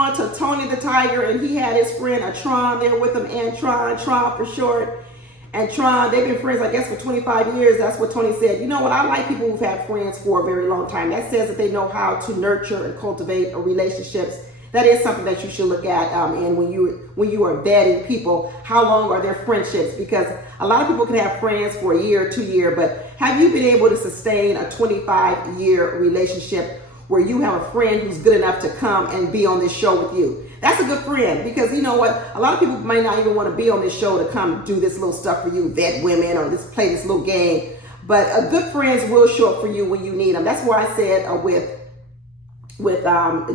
on to Tony the Tiger, and he had his friend Tron there with him, and Tron for short. And Tron, they've been friends, I guess, for 25 years. That's what Tony said. You know what? I like people who've had friends for a very long time. That says that they know how to nurture and cultivate relationships. That is something that you should look at. And when you are vetting people, how long are their friendships? Because a lot of people can have friends for a year, 2 years, but have you been able to sustain a 25-year relationship where you have a friend who's good enough to come and be on this show with you? That's a good friend, because you know what? A lot of people might not even want to be on this show to come do this little stuff for you, vet women, or just play this little game. But good friends will show up for you when you need them. That's why I said with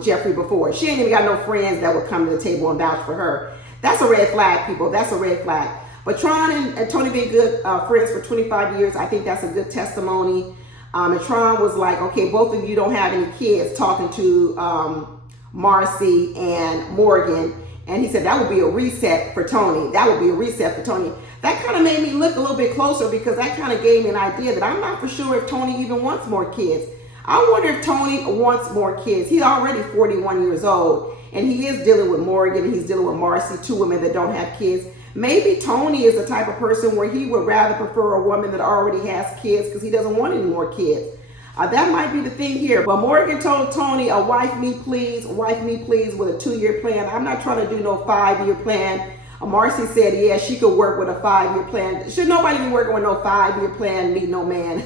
Jeffrey before. She ain't even got no friends that would come to the table and vouch for her. That's a red flag, people. That's a red flag. But Tron and Tony being good friends for 25 years, I think that's a good testimony. And Tron was like, okay, both of you don't have any kids, talking to Marcy and Morgan. And he said that would be a reset for Tony. That would be a reset for Tony. That kind of made me look a little bit closer, because that kind of gave me an idea that I'm not for sure if Tony even wants more kids. I wonder if Tony wants more kids. He's already 41 years old, and he is dealing with Morgan, and he's dealing with Marcy, two women that don't have kids. Maybe Tony is the type of person where he would rather prefer a woman that already has kids because he doesn't want any more kids. That might be the thing here. But Morgan told Tony, wife me please with a 2-year plan. I'm not trying to do no 5-year plan. Marcy said, yeah, she could work with a 5-year plan. Should nobody be working with no 5-year plan, meet no man?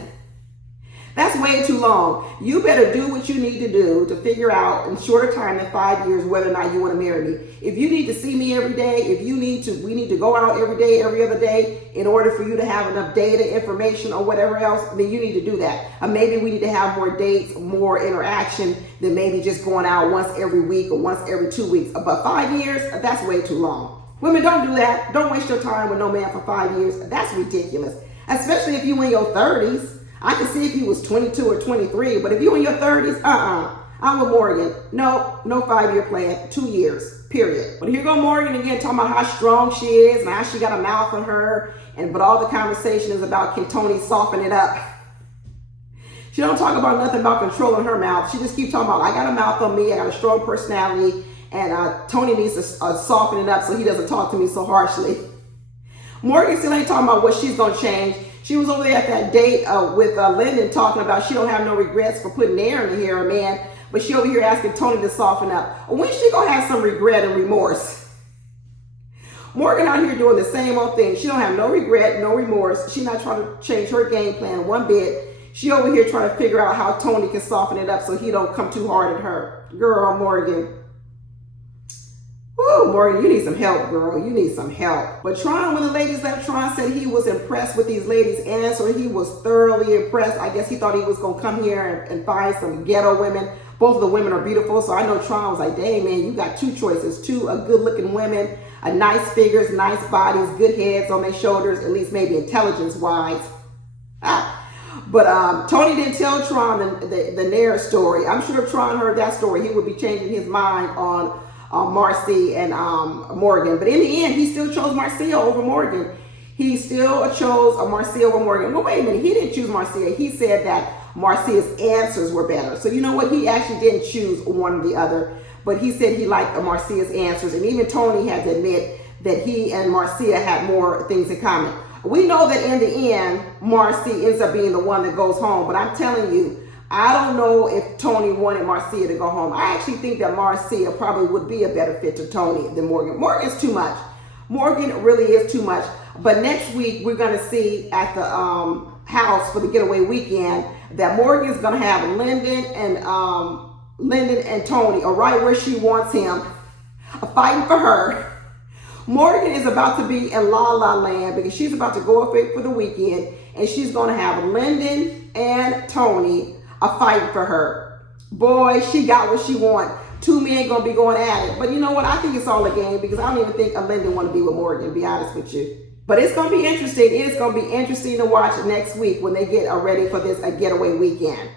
That's way too long. You better do what you need to do to figure out in shorter time than 5 years whether or not you want to marry me. If you need to see me every day, we need to go out every day, every other day in order for you to have enough data, information, or whatever else, then you need to do that. Maybe we need to have more dates, more interaction than maybe just going out once every week or once every 2 weeks. But 5 years, that's way too long. Women, don't do that. Don't waste your time with no man for 5 years. That's ridiculous. Especially if you in your 30s. I can see if you was 22 or 23, but if you in your 30s, I'm with Morgan. No 5-year plan, 2 years, period. But here go Morgan again, talking about how strong she is and how she got a mouth on her, but all the conversation is about, can Tony soften it up? She don't talk about nothing about controlling her mouth. She just keeps talking about, I got a mouth on me, I got a strong personality, and Tony needs to soften it up so he doesn't talk to me so harshly. Morgan still ain't talking about what she's gonna change. She was over there at that date with Lyndon talking about she don't have no regrets for putting air in the hair of a man, but she over here asking Tony to soften up. When she gonna have some regret and remorse? Morgan out here doing the same old thing. She don't have no regret, no remorse. She not trying to change her game plan one bit. She over here trying to figure out how Tony can soften it up so he don't come too hard at her. Girl, Morgan. Woo, Morgan, you need some help, girl. You need some help. But Tron, when the ladies left, Tron said he was impressed with these ladies' answer. He was thoroughly impressed. I guess he thought he was going to come here and find some ghetto women. Both of the women are beautiful. So I know Tron was like, dang, man, you got two choices. Two good-looking women, nice figures, nice bodies, good heads on their shoulders, at least maybe intelligence-wise. But Tony didn't tell Tron the Nair story. I'm sure if Tron heard that story, he would be changing his mind on Marcy and Morgan. But in the end, he still chose Marcia over Morgan. He still chose Marcia over Morgan. Well, wait a minute. He didn't choose Marcia. He said that Marcia's answers were better. So you know what? He actually didn't choose one or the other. But he said he liked Marcia's answers. And even Tony had to admit that he and Marcia had more things in common. We know that in the end, Marcy ends up being the one that goes home. But I'm telling you, I don't know if Tony wanted Marcia to go home. I actually think that Marcia probably would be a better fit to Tony than Morgan. Morgan's too much. Morgan really is too much. But next week, we're going to see at the house for the getaway weekend that Morgan's going to have Lyndon and Tony are right where she wants him, fighting for her. Morgan is about to be in La La Land because she's about to go away for the weekend, and she's going to have Lyndon and Tony fighting for her. Boy, she got what she want. Two men going to be going at it. But you know what? I think it's all a game because I don't even think Lyndon want to be with Morgan, to be honest with you. But it's going to be interesting. It's going to be interesting to watch next week when they get ready for this getaway weekend.